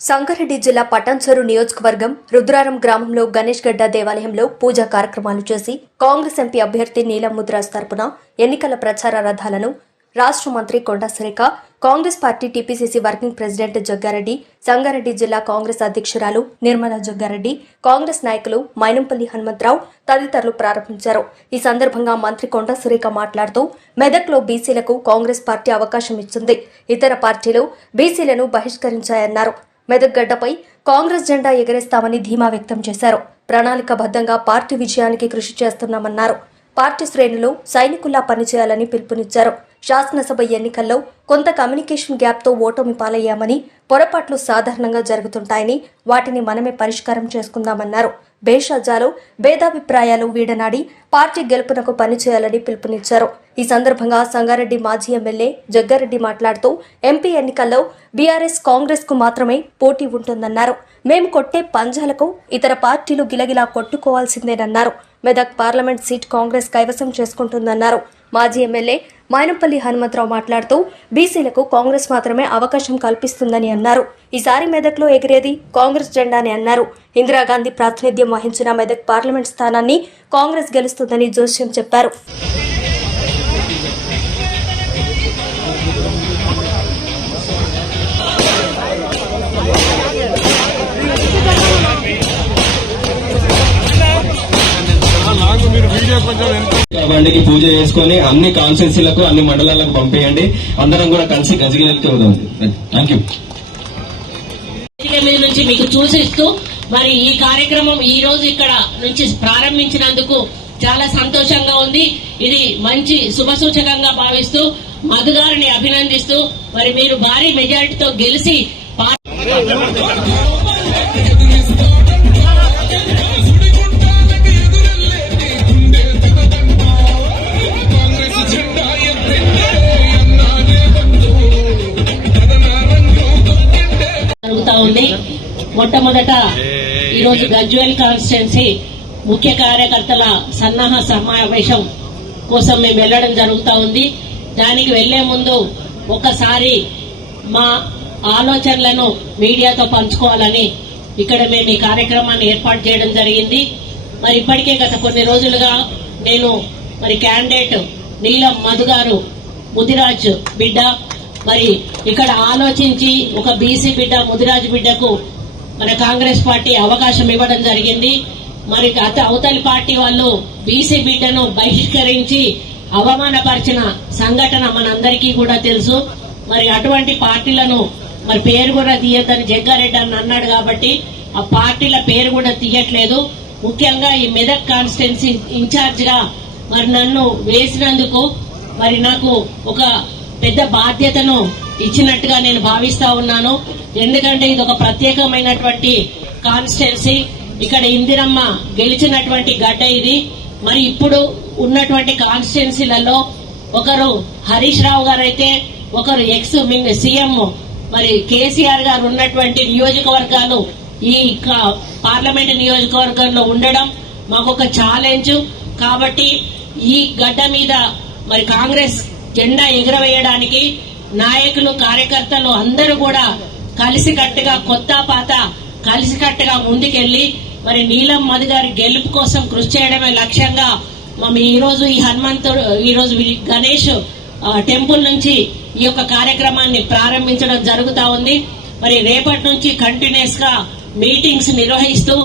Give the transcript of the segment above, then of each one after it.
సంగారెడ్డి జిల్లా పటాన్చెరు నియోజకవర్గం రుద్రారం గ్రామంలో గణేష్ గడ్డ దేవాలయంలో పూజా కార్యక్రమాలు చేసి కాంగ్రెస్ ఎంపీ అభ్యర్థి నీలం ముద్రాజ్ తరపున ఎన్నికల ప్రచార రథాలను రాష్ట్ర మంత్రి Konda Surekha, Congress party TPCC working president Jaggareddy, Sangareddy జిల్లా కాంగ్రెస్ అధ్యక్షురాలు నిర్మలా జగ్గారెడ్డి, కాంగ్రెస్ నాయకులు మైనంపల్లి హనుమంతరావు తదితరులు ప్రారంభించారు. ఈ సందర్భంగా మంత్రి కొండా సురేఖ మాట్లాడుతూ మెదక్లో బీసీలకు కాంగ్రెస్ పార్టీ అవకాశం ఇచ్చింది, ఇతర పార్టీలు బీసీలను బహిష్కరించాయన్నారు. మెదక్ గడ్డపై కాంగ్రెస్ జెండా ఎగరేస్తామని ధీమా వ్యక్తం చేశారు. ప్రణాళికబద్దంగా పార్టీ విజయానికి కృషి చేస్తున్నామన్నారు. పార్టీ శ్రేణులు సైనికుల్లా పనిచేయాలని పిలుపునిచ్చారు. శాసనసభ ఎన్నికల్లో కొంత కమ్యూనికేషన్ గ్యాప్తో ఓటమి పాలయ్యామని, పొరపాట్లు సాధారణంగా జరుగుతుంటాయని, వాటిని మనమే పరిష్కారం చేసుకుందామన్నారు. భేషజాలు, భేదాభిప్రాయాలు వీడనాడి పార్టీ గెలుపునకు పనిచేయాలని పిలుపునిచ్చారు. ఈ సందర్భంగా సంగారెడ్డి మాజీ ఎమ్మెల్యే జగ్గారెడ్డి మాట్లాడుతూ ఎంపీ ఎన్నికల్లో బీఆర్ఎస్ కాంగ్రెస్ కు మాత్రమే పోటీ ఉంటుందన్నారు. మేము కొట్టే పంజాలకు ఇతర పార్టీలు గిలగిలా కొట్టుకోవాల్సిందేనన్నారు. మెదక్ పార్లమెంట్ సీట్ కాంగ్రెస్ కైవసం చేసుకుంటుందన్నారు. మాజీ ఎమ్మెల్యే మైనంపల్లి హనుమంతరావు మాట్లాడుతూ బీసీలకు కాంగ్రెస్ మాత్రమే అవకాశం కల్పిస్తుందని అన్నారు. ఈసారి మెదక్లో ఎగిరేది కాంగ్రెస్ జెండాని అన్నారు. ఇందిరాగాంధీ ప్రాతినిధ్యం వహించిన మెదక్ పార్లమెంట్ స్థానాన్ని కాంగ్రెస్ గెలుస్తుందని జోస్యం చెప్పారు. బండికి పూజ చేసుకుని అన్ని కాన్స్టిట్యున్సీలకు అన్ని మండలాలకు పంపేయండి. అందరం కూడా కలిసి గజగిలకి వద్దాం. Thank you. నుంచి మీకు చూసిస్తూ మరి ఈ కార్యక్రమం ఈ రోజు ఇక్కడ నుంచి ప్రారంభించినందుకు చాలా సంతోషంగా ఉంది. ఇది మంచి శుభసూచకంగా భావిస్తూ మధు గారిని అభినందిస్తూ మరి మీరు భారీ మెజారిటీతో గెలిచి జరుగుతా ఉంది. మొట్టమొదట ఈరోజు గజ్వేల్ కాన్స్టిట్యున్సీ ముఖ్య కార్యకర్తల సన్నాహ సమావేశం కోసం మేము వెళ్లడం జరుగుతూ ఉంది. దానికి వెళ్లే ముందు ఒకసారి మా ఆలోచనలను మీడియాతో పంచుకోవాలని ఇక్కడ మేము ఈ కార్యక్రమాన్ని ఏర్పాటు చేయడం జరిగింది. మరి ఇప్పటికే గత కొన్ని రోజులుగా నేను మరి క్యాండిడేట్ నీలం మధు గారు ముదిరాజ్ బిడ్డ మరి ఇక్కడ ఆలోచించి ఒక బీసీ బిడ్డ ముదిరాజ్ బిడ్డకు మన కాంగ్రెస్ పార్టీ అవకాశం ఇవ్వడం జరిగింది. మరి అవతలి పార్టీ వాళ్ళు బీసీ బిడ్డను బహిష్కరించి అవమానపరిచిన సంఘటన మనందరికీ కూడా తెలుసు. మరి అటువంటి పార్టీలను మరి పేరు కూడా తీయద్దని జగ్గారెడ్డి అని అన్నాడు కాబట్టి ఆ పార్టీల పేరు కూడా తీయట్లేదు. ముఖ్యంగా ఈ మెదక్ కాన్స్టిట్యున్సీ ఇన్ఛార్జ్ గా మరి నన్ను వేసినందుకు మరి నాకు ఒక పెద్ద బాధ్యతను ఇచ్చినట్టుగా నేను భావిస్తా ఉన్నాను. ఎందుకంటే ఇది ఒక ప్రత్యేకమైనటువంటి కాన్స్టిట్యున్సీ. ఇక్కడ ఇందిరమ్మ గెలిచినటువంటి గడ్డ ఇది. మరి ఇప్పుడు ఉన్నటువంటి కాన్స్టిట్యున్సీలలో ఒకరు హరీష్ రావు గారు అయితే ఒకరు ఎక్స్ సీఎం మరి కేసీఆర్ గారు ఉన్నటువంటి నియోజకవర్గాలు ఈ పార్లమెంట్ నియోజకవర్గంలో ఉండడం మాకు ఒక ఛాలెంజ్. కాబట్టి ఈ గడ్డ మీద మరి కాంగ్రెస్ జెండా ఎగురవేయడానికి నాయకులు కార్యకర్తలు అందరూ కూడా కలిసికట్టుగా కొత్త పాత కలిసికట్టుగా ముందుకెళ్లి మరి నీలం మధు గారి గెలుపు కోసం కృషి చేయడమే లక్ష్యంగా మేము ఈ రోజు గణేష్ టెంపుల్ నుంచి ఈ యొక్క కార్యక్రమాన్ని ప్రారంభించడం జరుగుతా ఉంది. మరి రేపటి నుంచి కంటిన్యూస్ గా మీటింగ్స్ నిర్వహిస్తూ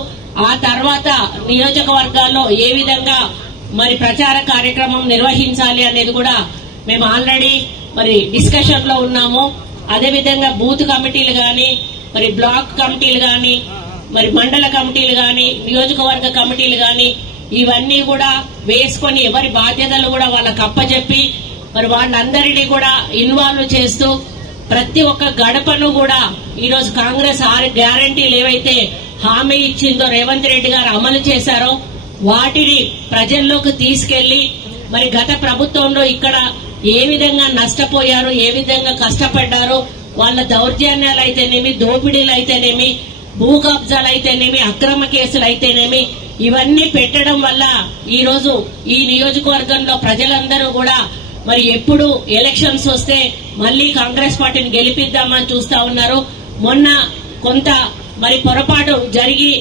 ఆ తర్వాత నియోజకవర్గాల్లో ఏ విధంగా మరి ప్రచార కార్యక్రమం నిర్వహించాలి అనేది కూడా మేము ఆల్రెడీ మరి డిస్కషన్ లో ఉన్నాము. అదేవిధంగా బూత్ కమిటీలు గాని మరి బ్లాక్ కమిటీలు గాని మరి మండల కమిటీలు గాని నియోజకవర్గ కమిటీలు గాని ఇవన్నీ కూడా వేసుకొని ఎవరి బాధ్యతలు కూడా వాళ్ళకి అప్పచెప్పి మరి వాళ్ళందరినీ కూడా ఇన్వాల్వ్ చేస్తూ ప్రతి ఒక్క గడపను కూడా ఈరోజు కాంగ్రెస్ 6 గ్యారంటీలు ఏవైతే హామీ ఇచ్చిందో రేవంత్ రెడ్డి గారు అమలు చేశారో వాటిని ప్రజల్లోకి తీసుకెళ్లి మరి గత ప్రభుత్వంలో ఇక్కడ ఏ విధంగా నష్టపోయారు, ఏ విధంగా కష్టపడ్డారో వాళ్ళ దౌర్జన్యాలు అయితేనేమి, దోపిడీలు అయితేనేమి, భూ కబ్జాలు అయితేనేమి, అక్రమ కేసులు అయితేనేమి, ఇవన్నీ పెట్టడం వల్ల ఈ రోజు ఈ నియోజకవర్గంలో ప్రజలందరూ కూడా మరి ఎప్పుడు ఎలక్షన్స్ వస్తే మళ్లీ కాంగ్రెస్ పార్టీని గెలిపిద్దామని చూస్తా ఉన్నారు. మొన్న కొంత మరి పొరపాటు జరిగి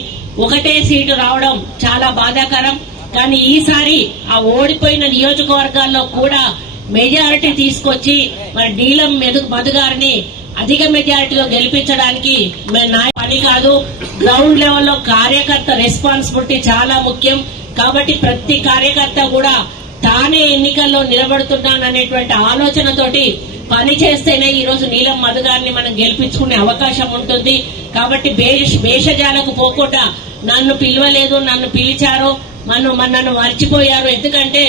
ఒకటే సీటు రావడం చాలా బాధాకరం. కానీ ఈసారి ఆ ఓడిపోయిన నియోజకవర్గాల్లో కూడా మెజారిటీ తీసుకొచ్చి మరి నీలం మధు గారిని అధిక మెజారిటీలో గెలిపించడానికి పని కాదు. గ్రౌండ్ లెవెల్లో కార్యకర్త రెస్పాన్సిబిలిటీ చాలా ముఖ్యం. కాబట్టి ప్రతి కార్యకర్త కూడా తానే ఎన్నికల్లో నిలబడుతున్నాననేటువంటి ఆలోచనతోటి పని చేస్తేనే ఈ రోజు నీలం మధు గారిని మనం గెలిపించుకునే అవకాశం ఉంటుంది. కాబట్టి భేషజాలకు పోకుండా నన్ను పిలవలేదు, నన్ను పిలిచారు, నన్ను మర్చిపోయారు. ఎందుకంటే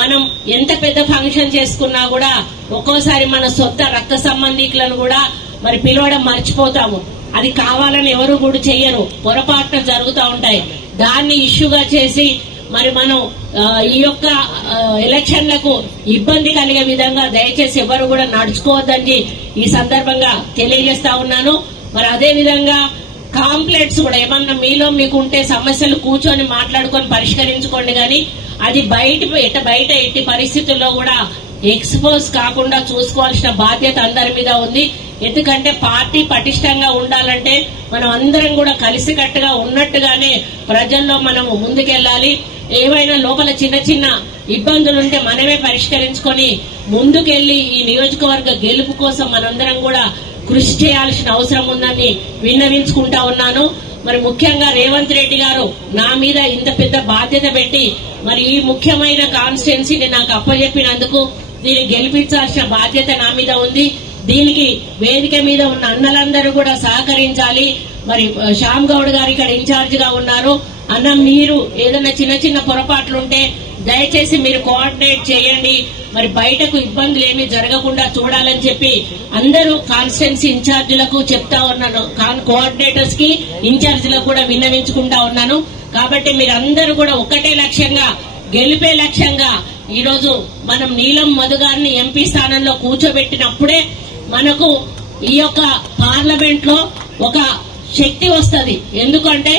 మనం ఎంత పెద్ద ఫంక్షన్ చేసుకున్నా కూడా ఒక్కోసారి మన సొంత రక్త సంబంధికులను కూడా మరి పిలవడం మర్చిపోతాము. అది కావాలని ఎవరు కూడా చెయ్యరు, పొరపాట్లు జరుగుతూ ఉంటాయి. దాన్ని ఇష్యూగా చేసి మరి మనం ఈ యొక్క ఎలక్షన్లకు ఇబ్బంది కలిగే విధంగా దయచేసి ఎవరు కూడా నడుచుకోవద్దని ఈ సందర్భంగా తెలియజేస్తా ఉన్నాను. మరి అదే విధంగా కాంప్లైంట్స్ కూడా ఏమన్నా మీలో మీకు ఉంటే సమస్యలు కూర్చొని మాట్లాడుకొని పరిష్కరించుకోండి. కానీ అది బయట ఎట్టి పరిస్థితుల్లో కూడా ఎక్స్పోజ్ కాకుండా చూసుకోవాల్సిన బాధ్యత అందరి మీద ఉంది. ఎందుకంటే పార్టీ పటిష్టంగా ఉండాలంటే మనం అందరం కూడా కలిసికట్టుగా ఉన్నట్టుగానే ప్రజల్లో మనము ముందుకెళ్లాలి. ఏవైనా లోపల చిన్న చిన్న ఇబ్బందులుంటే మనమే పరిష్కరించుకొని ముందుకెళ్లి ఈ నియోజకవర్గ గెలుపు కోసం మనందరం కూడా కృషి చేయాల్సిన అవసరం ఉందని విన్నవించుకుంటా ఉన్నాను. మరి ముఖ్యంగా రేవంత్ రెడ్డి గారు నా మీద ఇంత పెద్ద బాధ్యత పెట్టి మరి ఈ ముఖ్యమైన కాన్స్టిట్యున్సీని నాకు అప్పచెప్పినందుకు దీన్ని గెలిపించాల్సిన బాధ్యత నా మీద ఉంది. దీనికి వేదిక మీద ఉన్న అన్నలందరూ కూడా సహకరించాలి. మరి శ్యామ్ గౌడ్ గారు ఇక్కడ ఇన్ఛార్జ్ గా ఉన్నారు. అన్న, మీరు ఏదైనా చిన్న చిన్న పొరపాట్లుంటే దయచేసి మీరు కోఆర్డినేట్ చేయండి. మరి బయటకు ఇబ్బందులు ఏమీ జరగకుండా చూడాలని చెప్పి అందరూ కాన్స్టిట్యున్సీ ఇన్ఛార్జీలకు చెప్తా ఉన్నాను. కోఆర్డినేటర్స్ కి ఇన్ఛార్జీలకు కూడా విన్నవించుకుంటా ఉన్నాను. కాబట్టి మీరందరూ కూడా ఒకటే లక్ష్యంగా, గెలిపే లక్ష్యంగా ఈ రోజు మనం నీలం మధు గారిని ఎంపీ స్థానంలో కూర్చోబెట్టినప్పుడే మనకు ఈ యొక్క పార్లమెంట్ లో ఒక శక్తి వస్తుంది. ఎందుకంటే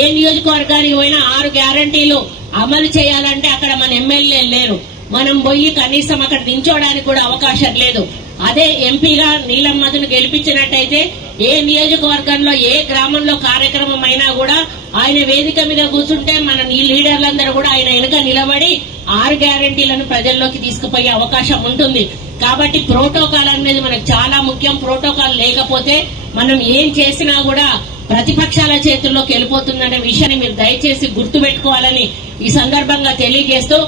ఏ నియోజకవర్గానికి పోయినా 6 గ్యారంటీలు అమలు చేయాలంటే అక్కడ మన ఎమ్మెల్యే లేరు. మనం పోయి కనీసం అక్కడ నించోడానికి కూడా అవకాశం లేదు. అదే ఎంపీగా నీలం మధును గెలిపించినట్టయితే ఏ నియోజకవర్గంలో ఏ గ్రామంలో కార్యక్రమం అయినా కూడా ఆయన వేదిక మీద కూర్చుంటే మన లీడర్లందరూ కూడా ఆయన వెనుక నిలబడి 6 గ్యారంటీలను ప్రజల్లోకి తీసుకుపోయే అవకాశం ఉంటుంది. కాబట్టి ప్రోటోకాల్ అనేది మనకు చాలా ముఖ్యం. ప్రోటోకాల్ లేకపోతే మనం ఏం చేసినా కూడా ప్రతిపక్షాల చేతుల్లోకి వెళ్ళిపోతుందనే విషయాన్ని మీరు దయచేసి గుర్తుపెట్టుకోవాలని ఈ సందర్భంగా తెలియజేస్తూ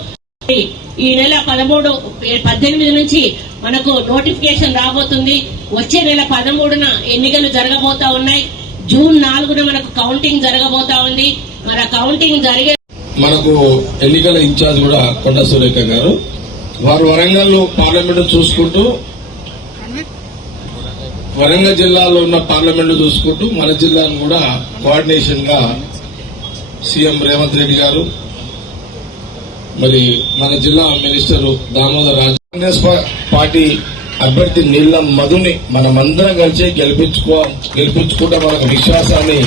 ఈ నెల 18 నుంచి మనకు నోటిఫికేషన్ రాబోతుంది. వచ్చే నెల 13న ఎన్నికలు జరగబోతా ఉన్నాయి. జూన్ 4న మనకు కౌంటింగ్ జరగబోతా ఉంది. మన కౌంటింగ్ జరిగే మనకు ఎన్నికల ఇన్ఛార్జ్ కూడా కొండ సురేఖ గారు, వారు వరంగల్ పార్లమెంట్ చూసుకుంటూ, వరంగల్ జిల్లాలో ఉన్న పార్లమెంట్ చూసుకుంటూ మన జిల్లాను కూడా కోఆర్డినేషన్ గా సీఎం రేవంత్ రెడ్డి గారు, మరి మన జిల్లా మినిస్టర్ దామోదర్ రాజు, కాంగ్రెస్ పార్టీ అభ్యర్థి నీలం మధుని మనమందరం కలిసి గెలిపించుకుంటే మనకు విశ్వాసాన్ని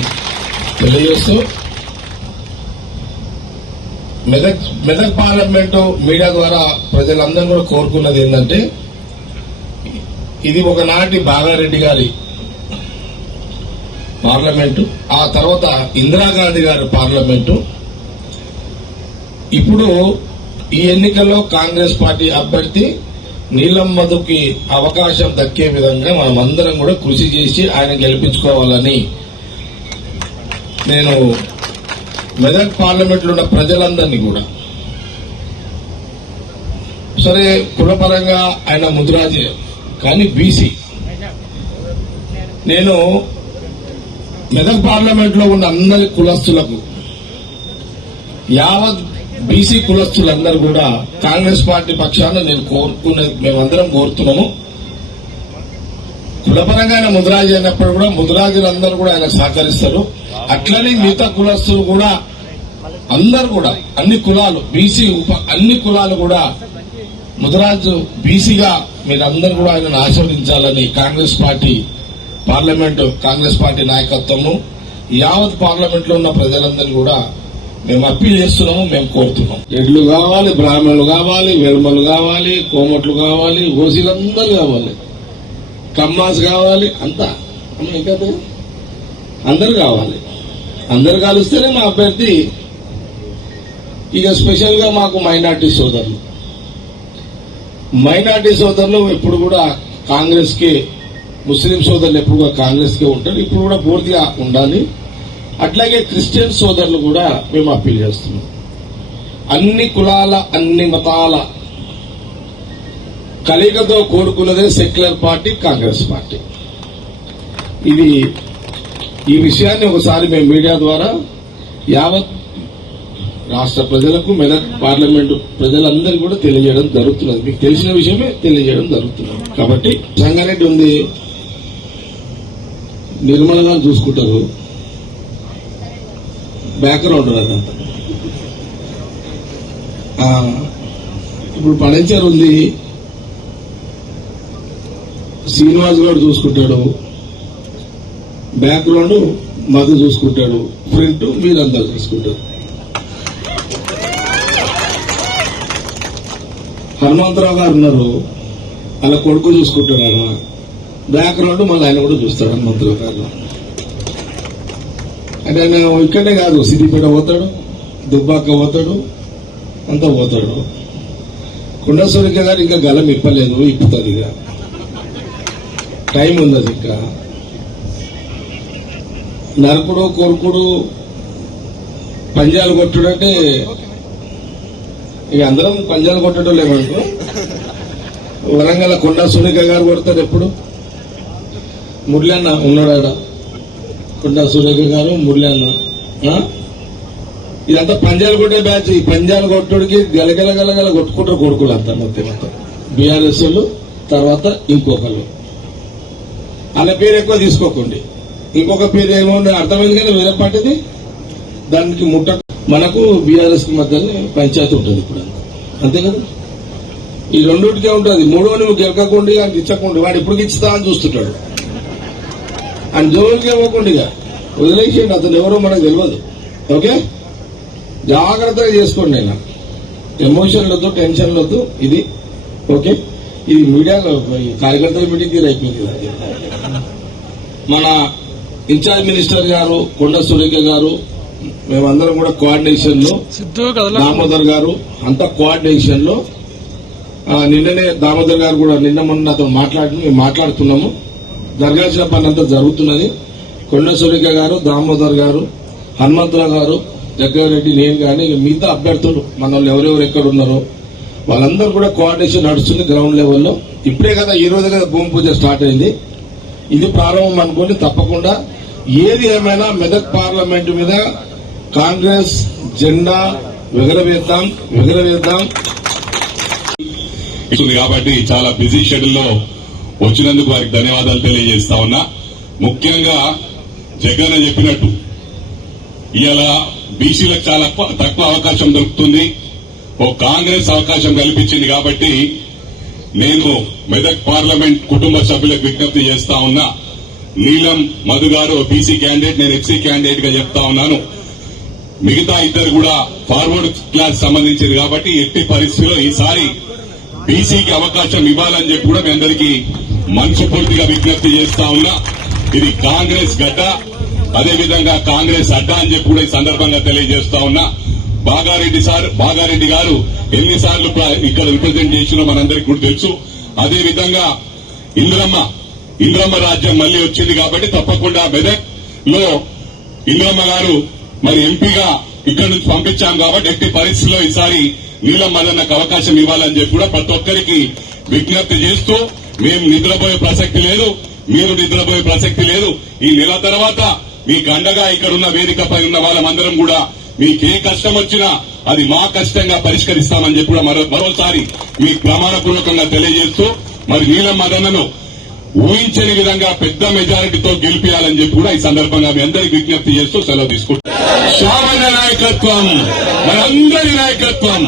తెలియజేస్తూ, మెదక్ పార్లమెంటు మీడియా ద్వారా ప్రజలందరూ కూడా కోరుకున్నది ఏంటంటే, ఇది ఒకనాటి బాగారెడ్డి గారి పార్లమెంటు, ఆ తర్వాత ఇందిరాగాంధీ గారి పార్లమెంటు. ఇప్పుడు ఈ ఎన్నికల్లో కాంగ్రెస్ పార్టీ అభ్యర్థి నీలం మధుకి అవకాశం దక్కే విధంగా మనమందరం కూడా కృషి చేసి ఆయన గెలిపించుకోవాలని నేను మెదక్ పార్లమెంట్ లో ఉన్న ప్రజలందరినీ కూడా, సరే కులపరంగా ఆయన ముద్రాజే కానీ బీసీ, నేను మెదక్ పార్లమెంట్ లో ఉన్న అందరి కులస్తులకు, యావత్ బీసీ కులస్తులందరూ కూడా కాంగ్రెస్ పార్టీ పక్షాన నేను మేమందరం కోరుతున్నాము. కులపరంగా ఆయన ముద్రాజు అయినప్పుడు కూడా ముద్రాజులందరూ కూడా ఆయన సహకరిస్తారు. అట్లనే మిగతా కులస్తులు కూడా అందరూ కూడా అన్ని కులాలు, బీసీ అన్ని కులాలు కూడా ముద్రాజు బీసీగా మీరందరూ కూడా ఆయనను ఆశీర్వదించాలని Congress party parliament Congress party నాయకత్వము యావత్ పార్లమెంట్ లో ఉన్న ప్రజలందరినీ కూడా మేము అప్పీల్ చేస్తున్నాము, మేము కోరుతున్నాం. రెడ్లు కావాలి, బ్రాహ్మణులు కావాలి, వెల్మలు కావాలి, కోమట్లు కావాలి, ఓసీలందరూ కావాలి, కమ్మాస్ కావాలి, అంతా ఇంకా అందరు కావాలి. అందరు కలిస్తేనే మా అభ్యర్థి. ఇక స్పెషల్ గా మాకు మైనార్టీ సోదరులు ఎప్పుడు కూడా కాంగ్రెస్ కి, ముస్లిం సోదరులు ఎప్పుడు కూడా కాంగ్రెస్ కే ఉంటారు, ఇప్పుడు కూడా పూర్తిగా ఉండాలి. అట్లాగే క్రిస్టియన్ సోదరులు కూడా మేము అప్పీల్ చేస్తున్నాం. అన్ని కులాల, అన్ని మతాల కలయికతో కోరుకున్నదే సెక్యులర్ పార్టీ కాంగ్రెస్ పార్టీ. ఈ విషయాన్ని ఒకసారి మేము మీడియా ద్వారా యావత్ రాష్ట్ర ప్రజలకు, మెదక్ పార్లమెంటు ప్రజలందరికీ కూడా తెలియజేయడం జరుగుతున్నది. మీకు తెలిసిన విషయమే తెలియజేయడం జరుగుతున్నది. కాబట్టి సంగారెడ్డి ఉంది, నిర్మలంగా చూసుకుంటారు, బ్యాక్గ్రౌండ్ అదంతా. ఇప్పుడు పడంచేరు ఉంది, శ్రీనివాస్ గౌడ్ చూసుకుంటాడు, బ్యాక్గ్రౌండ్ మధు చూసుకుంటాడు, ఫ్రంట్ మీరందరూ చూసుకుంటారు. హనుమంతరావు గారు ఉన్నారు, అలా కొడుకు చూసుకుంటాడు, ఆయన బ్యాక్గ్రౌండ్ మళ్ళీ ఆయన కూడా చూస్తాడు. హనుమంతరావు గారు అంటే ఆయన ఇక్కడే కాదు, సిద్దిపేట పోతాడు, దుబ్బాక పోతాడు, అంతా పోతాడు. కొండ సూరిక గారు ఇంకా గలం ఇప్పలేదు, ఇప్పుతుంది. ఇక టైం ఉంది. అది ఇంకా నరకుడు, కొరుకుడు, పంజాలు కొట్టుడు అంటే ఇక అందరం పంజాలు కొట్టడం లేవనుకో. వరంగల్ కొండ సునీక గారు కొడతారు ఎప్పుడు. మురళన్న ఉన్నాడా, కొండ సురేఖ గారు, మురళన్న. ఇదంతా పంజాలు కొట్టే బ్యాచ్. ఈ పంజాలు కొట్టుడికి గలగల కొట్టుకుంటారు కొడుకులు అంతా. మొత్తం బీఆర్ఎస్ వాళ్ళు, తర్వాత ఇంకొకరు. అలా పేరు ఎక్కువ తీసుకోకండి. ఇంకొక పేరు ఏమో అర్థమైంది కానీ వేరే పార్టీది, దానికి ముట్ట. మనకు బీఆర్ఎస్ కి మధ్య పంచాయతీ ఉంటుంది ఇప్పుడు, అంతే కదా. ఈ రెండుటికే ఉంటుంది. మూడో నువ్వు గెలకకుండా ఆయన ఇచ్చకుండా, వాడు ఎప్పుడు ఇచ్చుతా అని చూస్తుంటాడు. ఆయన జోలికి ఇవ్వకుండా వదిలేసేయండి. అతను ఎవరో మనకు తెలియదు. ఓకే, జాగ్రత్తగా చేసుకోండి. నేను ఎమోషన్ వద్దు, టెన్షన్ వద్దు. ఇది ఓకే. ఇది మీడియా కార్యకర్తల మీటింగ్ అయిపోయింది. మన ఇన్ఛార్జ్ మినిస్టర్ గారు కొండ సురేఖ గారు, మేమందరం కూడా కోఆర్డినేషన్ లో, దామోదర్ గారు అంతా కోఆర్డినేషన్ లో. నిన్ననే దామోదర్ గారు కూడా నిన్న మొన్న అతను మేము మాట్లాడుతున్నాము. జరగాల్సిన పని అంతా జరుగుతున్నది. కొండ సురేఖ గారు, దామోదర్ గారు, హనుమంతరావు గారు, జగ్గారెడ్డి, నేను కానీ మిగతా అభ్యర్థులు మన వాళ్ళు ఎవరెవరు ఎక్కడ ఉన్నారో వాళ్ళందరూ కూడా కోఆర్డినేషన్ నడుస్తుంది గ్రౌండ్ లెవెల్లో. ఇప్పుడే కదా, ఈ రోజు కదా భూమి పూజ స్టార్ట్ అయింది. ఇది ప్రారంభం అనుకోండి. తప్పకుండా ఏది ఏమైనా మెదక్ పార్లమెంటు మీద కాంగ్రెస్ జెండా ఎగరవేద్దాం. కాబట్టి చాలా బిజీ షెడ్యూల్ లో వచ్చినందుకు వారికి ధన్యవాదాలు తెలియజేస్తా ఉన్నా. ముఖ్యంగా జగన్ చెప్పినట్టు ఇవాళ బీసీలకు చాలా తక్కువ అవకాశం దొరుకుతుంది. ఓ కాంగ్రెస్ అవకాశం కల్పించింది. కాబట్టి నేను మెదక్ పార్లమెంట్ కుటుంబ సభ్యులకు విజ్ఞప్తి చేస్తా ఉన్నా. నీలం మధు గారు బీసీ క్యాండిడేట్, నేను ఎస్సీ క్యాండిడేట్ గా చెప్తా ఉన్నాను. మిగతా ఇద్దరు కూడా ఫార్వర్డ్ క్లాస్ సంబంధించింది. కాబట్టి ఎట్టి పరిస్థితిలో ఈసారి బీసీకి అవకాశం ఇవ్వాలని చెప్పి కూడా మీ అందరికీ మనస్ఫూర్తిగా విజ్ఞప్తి చేస్తా ఉన్నా. ఇది కాంగ్రెస్ గడ్డ, అదేవిధంగా కాంగ్రెస్ అడ్డా అని చెప్పి కూడా ఈ సందర్భంగా తెలియజేస్తా ఉన్నా. బాగారెడ్డి గారు ఎన్నిసార్లు ఇక్కడ రిప్రజెంట్ చేసినో మనందరికీ కూడా తెలుసు. అదేవిధంగా ఇంద్రమ్మ రాజ్యం మళ్లీ వచ్చింది. కాబట్టి తప్పకుండా మెదక్ లో ఇంద్రమ్మ గారు మరి ఎంపీగా ఇక్కడ నుంచి పంపించాం. కాబట్టి ఎట్టి పరిస్థితిలో ఈసారి నీలం మదన్నకు అవకాశం ఇవ్వాలని చెప్పి కూడా ప్రతి ఒక్కరికి విజ్ఞప్తి చేస్తూ, మేము నిద్రపోయే ప్రసక్తి లేదు, మీరు నిద్రపోయే ప్రసక్తి లేదు. ఈ నెల తర్వాత మీకు అండగా ఇక్కడున్న వేదికపై ఉన్న వాళ్ళమందరం కూడా మీకే కష్టం వచ్చినా అది మా కష్టంగా పరిష్కరిస్తామని చెప్పి కూడా మరోసారి మీకు ప్రమాణపూర్వకంగా తెలియజేస్తూ, మరి నీలం మదన్నను ఊహించని విధంగా పెద్ద మెజారిటీతో గెలిపించాలని చెప్పి కూడా ఈ సందర్భంగా మీ అందరికీ విజ్ఞప్తి చేస్తూ సెలవు తీసుకుంటాం. శ్రావణ నాయకత్వం, మనందరి నాయకత్వం,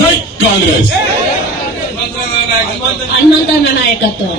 జై కాంగ్రెస్. హనుమంతన్న నాయకత్వం.